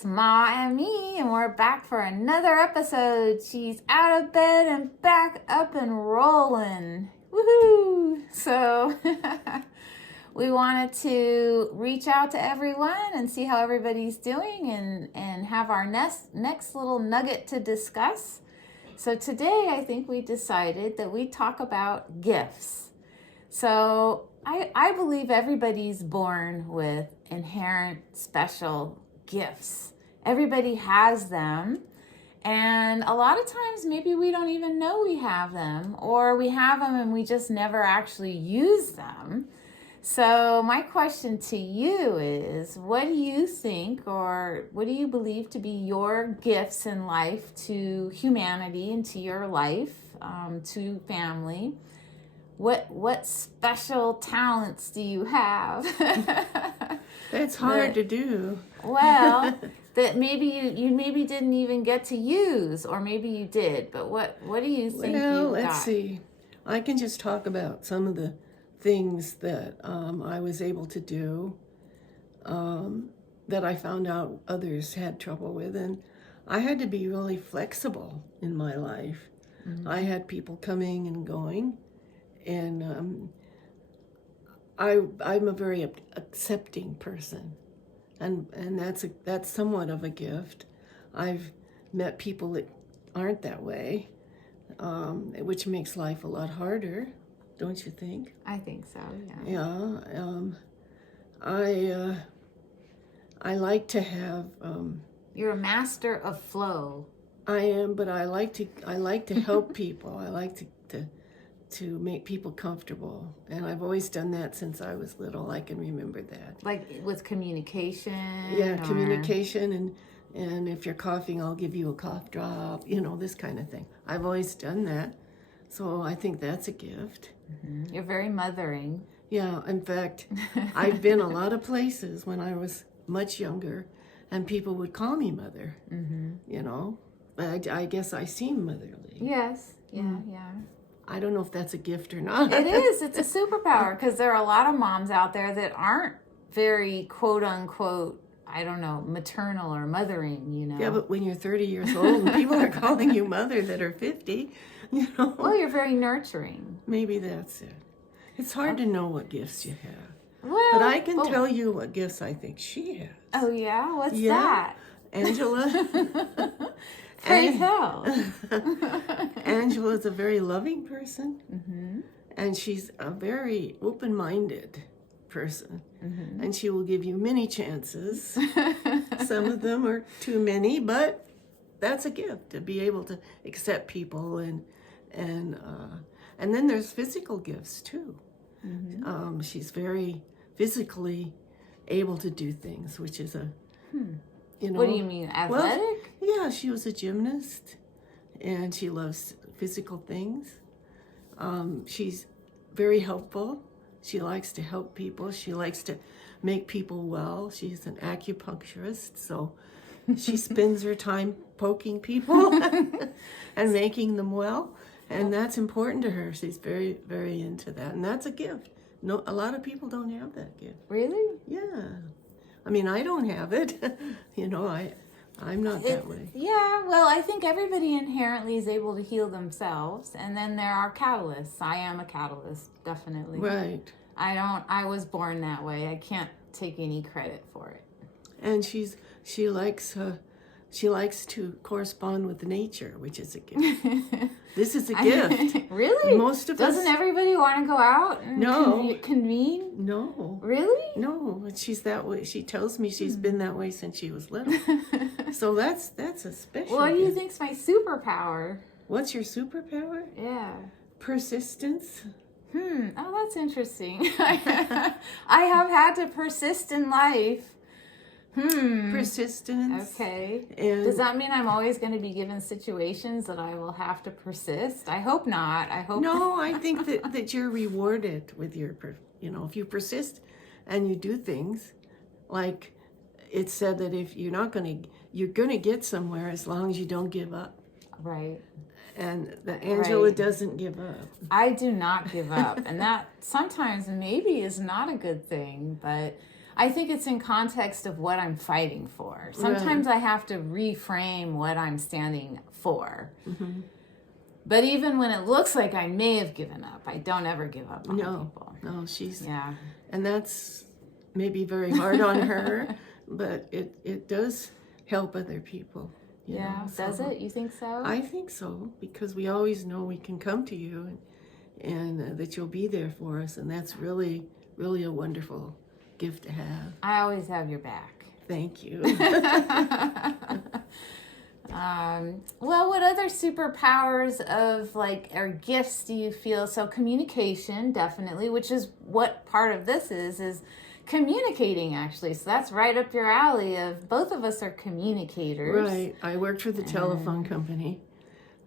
it's Ma and me, and we're back for another episode. She's out of bed and back up and rolling. Woohoo! So, we wanted to reach out to everyone and see how everybody's doing and have our next little nugget to discuss. So, today I think we decided that we talk about gifts. So, I believe everybody's born with inherent special gifts. Everybody has them. And a lot of times maybe we don't even know we have them, or we have them and we just never actually use them. So my question to you is, what do you think, or what do you believe to be your gifts in life to humanity and to your life, to family? What special talents do you have? That's hard to do. Well, that maybe you maybe didn't even get to use, or maybe you did. But what do you think you got? Let's see. I can just talk about some of the things that I was able to do that I found out others had trouble with, and I had to be really flexible in my life. Mm-hmm. I had people coming and going. And I'm a very accepting person, and that's somewhat of a gift. I've met people that aren't that way, which makes life a lot harder, don't you think? I think so. Yeah. Yeah. I like to have. You're a master of flow. I am, but I like to help people. I like to make people comfortable, and I've always done that since I was little. I can remember that. Like with communication? Yeah, communication, and if you're coughing, I'll give you a cough drop, this kind of thing. I've always done that, so I think that's a gift. Mm-hmm. You're very mothering. Yeah, in fact, I've been a lot of places when I was much younger, and people would call me mother, I guess I seem motherly. Yes, yeah. I don't know if that's a gift or not. It is. It's a superpower, because there are a lot of moms out there that aren't very quote unquote, I don't know, maternal or mothering, Yeah, but when you're 30 years old and people are calling you mother that are 50, Well, you're very nurturing. Maybe that's it. It's hard to know what gifts you have. Well, but I can tell you what gifts I think she has. Oh, yeah? What's that? Angela. Pray tell. Angela's a very loving person, mm-hmm. and she's a very open-minded person, mm-hmm. and she will give you many chances. Some of them are too many, but that's a gift, to be able to accept people, and then there's physical gifts too. Mm-hmm. She's very physically able to do things, which is What do you mean, athletic? Well, yeah, she was a gymnast, and she loves physical things. She's very helpful. She likes to help people. She likes to make people well. She's an acupuncturist, so she spends her time poking people and making them well, and that's important to her. She's very, very into that, and that's a gift. No, a lot of people don't have that gift. Really? Yeah. I mean, I don't have it. I'm not that way. Yeah, well, I think everybody inherently is able to heal themselves, and then there are catalysts. I am a catalyst, definitely. Right. I was born that way. I can't take any credit for it. And she likes to correspond with nature, which is a gift. This is a gift. Really? Most of Doesn't everybody want to go out and convene? No. Really? No. She's that way. She tells me she's been that way since she was little. So that's a special What do you gift. think's my superpower? What's your superpower? Yeah. Persistence. Oh, that's interesting. I have had to persist in life. Persistence. Okay. And does that mean I'm always going to be given situations that I will have to persist? I hope not. No, I think that you're rewarded with your, if you persist and you do things, like it's said that if you're going to get somewhere as long as you don't give up. Right. And Angela doesn't give up. I do not give up. And that sometimes maybe is not a good thing, but I think it's in context of what I'm fighting for. Sometimes I have to reframe what I'm standing for. Mm-hmm. But even when it looks like I may have given up, I don't ever give up on people. No, she's... Yeah. And that's maybe very hard on her, but it does help other people. Yeah, does it? You think so? I think so, because we always know we can come to you and that you'll be there for us, and that's really, really a wonderful gift to have. I always have your back. Thank you. Well, what other superpowers of like or gifts do you feel? So communication, definitely, which is what part of this is communicating actually. So that's right up your alley of both of us are communicators. Right. I worked for the telephone company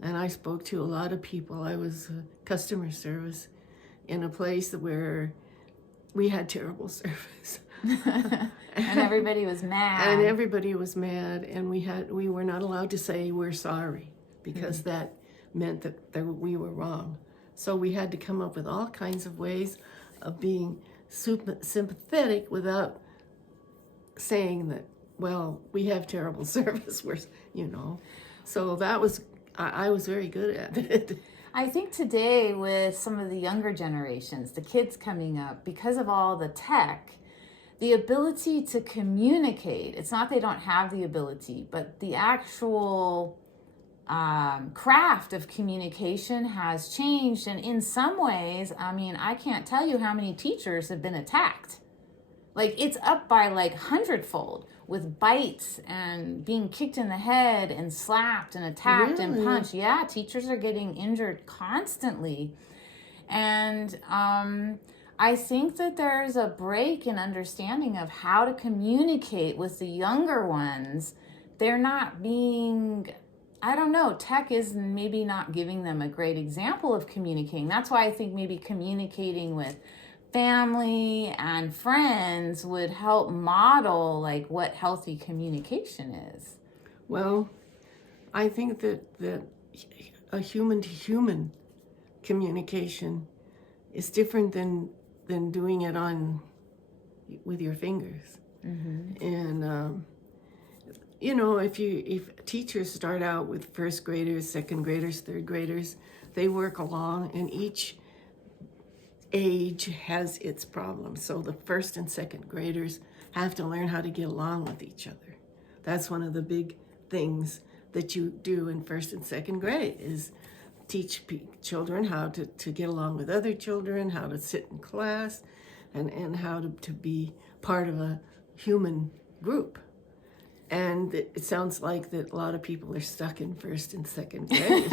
and I spoke to a lot of people. I was customer service in a place where we had terrible service. And everybody was mad. And everybody was mad, and we were not allowed to say we're sorry because that meant that we were wrong. So we had to come up with all kinds of ways of being sympathetic without saying that, well, we have terrible service. So that was I was very good at it. I think today with some of the younger generations, the kids coming up, because of all the tech, the ability to communicate, it's not they don't have the ability, but the actual craft of communication has changed. And in some ways, I mean, I can't tell you how many teachers have been attacked. Like it's up by like 100-fold with bites and being kicked in the head and slapped and attacked and punched. Yeah, teachers are getting injured constantly. And I think that there's a break in understanding of how to communicate with the younger ones. They're not being, I don't know, tech is maybe not giving them a great example of communicating. That's why I think maybe communicating with family and friends would help model like what healthy communication is. Well, I think that a human-to-human communication is different than doing it with your fingers. Mm-hmm. And if teachers start out with first graders, second graders, third graders, they work along, and each age has its problems. So the first and second graders have to learn how to get along with each other. That's one of the big things that you do in first and second grade is teach children how to get along with other children, how to sit in class, and how to be part of a human group. And it sounds like that a lot of people are stuck in first and second grade.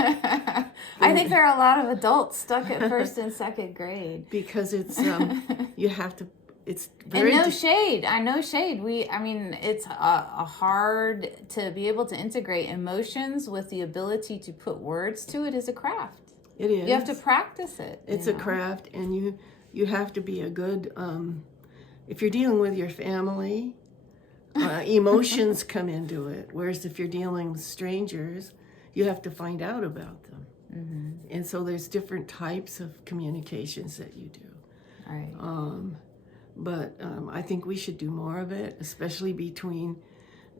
I think there are a lot of adults stuck at first and second grade. Because it's, you have to, it's very... And no shade. It's hard to be able to integrate emotions with the ability to put words to it is a craft. It is. You have to practice it. It's a craft, and you have to be a good, if you're dealing with your family, emotions come into it. Whereas if you're dealing with strangers, you have to find out about them. Mm-hmm. And so there's different types of communications that you do. Right. But I think we should do more of it, especially between,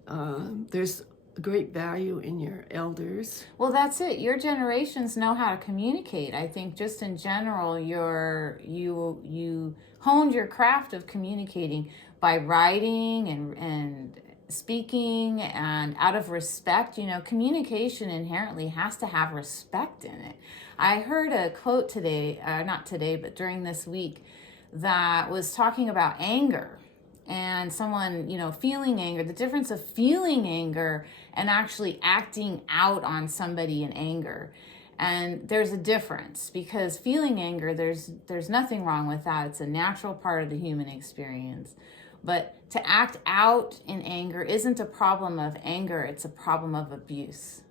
there's great value in your elders. Well, that's it. Your generations know how to communicate. I think just in general, you honed your craft of communicating by writing and speaking, and out of respect. Communication inherently has to have respect in it. I heard a quote today, not today, but during this week, that was talking about anger and someone, feeling anger, the difference of feeling anger and actually acting out on somebody in anger. And there's a difference, because feeling anger, there's nothing wrong with that. It's a natural part of the human experience. But to act out in anger isn't a problem of anger, it's a problem of abuse.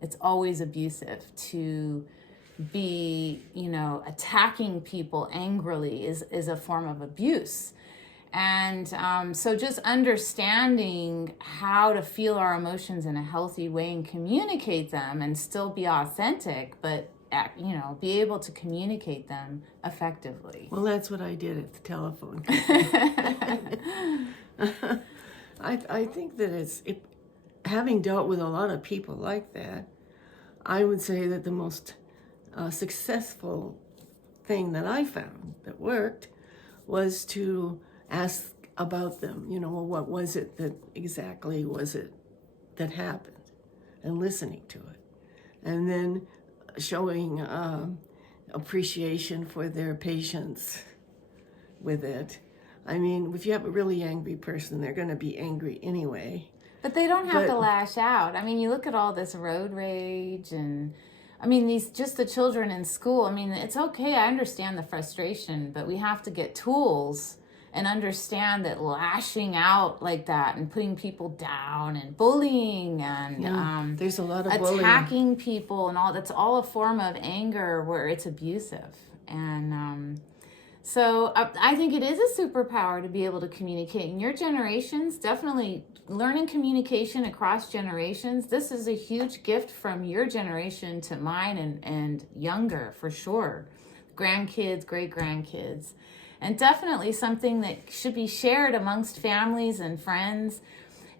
It's always abusive to be, attacking people angrily is a form of abuse. And so just understanding how to feel our emotions in a healthy way and communicate them and still be authentic, but be able to communicate them effectively. Well, that's what I did at the telephone. I think that having dealt with a lot of people like that, I would say that the most successful thing that I found that worked was to ask about them. Well, what was it that exactly was it that happened, and listening to it, and then showing appreciation for their patience with it. I mean, if you have a really angry person, they're going to be angry anyway. But they don't have to lash out. I mean, you look at all this road rage and, I mean, just the children in school. I mean, it's okay. I understand the frustration, but we have to get tools and understand that lashing out like that and putting people down and bullying and there's a lot of attacking people and all, that's all a form of anger where it's abusive. And so I think it is a superpower to be able to communicate. In your generations, definitely learning communication across generations. This is a huge gift from your generation to mine and younger, for sure. Grandkids, great-grandkids. And definitely something that should be shared amongst families and friends.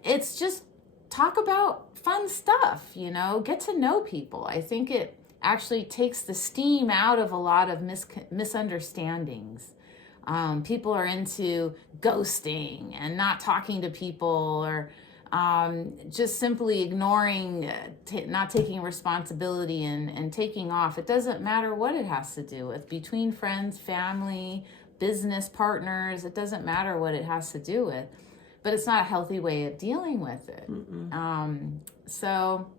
It's just talk about fun stuff, get to know people. I think it actually takes the steam out of a lot of misunderstandings. People are into ghosting and not talking to people, or just simply ignoring, not taking responsibility and taking off. It doesn't matter what it has to do with, between friends, family, business partners. It doesn't matter what it has to do with, but it's not a healthy way of dealing with it. So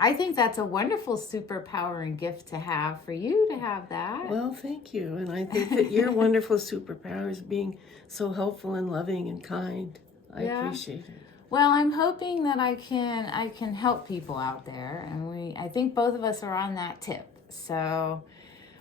I think that's a wonderful superpower and gift to have, for you to have that. Well, thank you. And I think that your wonderful superpower is being so helpful and loving and kind. I appreciate it. Well, I'm hoping that I can help people out there, and I think both of us are on that tip. So,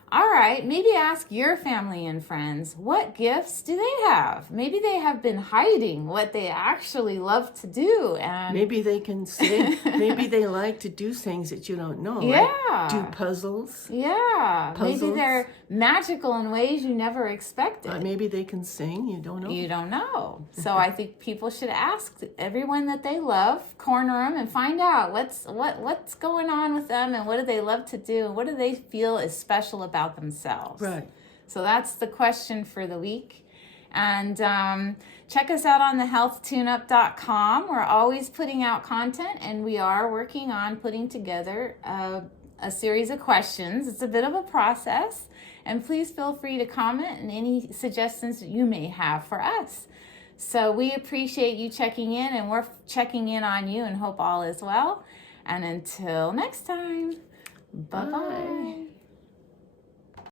all right, maybe ask your family and friends, what gifts do they have? Maybe they have been hiding what they actually love to do. And maybe they can sing. Maybe they like to do things that you don't know. Yeah. Like do puzzles. Yeah. Puzzles. Maybe they're magical in ways you never expected. Maybe they can sing. You don't know. You don't know. So I think people should ask everyone that they love, corner them, and find out what's going on with them, and what do they love to do, and what do they feel is special about themselves. Right. So that's the question for the week. And check us out on thehealthtuneup.com. We're always putting out content, and we are working on putting together a series of questions. It's a bit of a process, and please feel free to comment and any suggestions that you may have for us. So we appreciate you checking in, and we're checking in on you, and hope all is well. And until next time, bye-bye.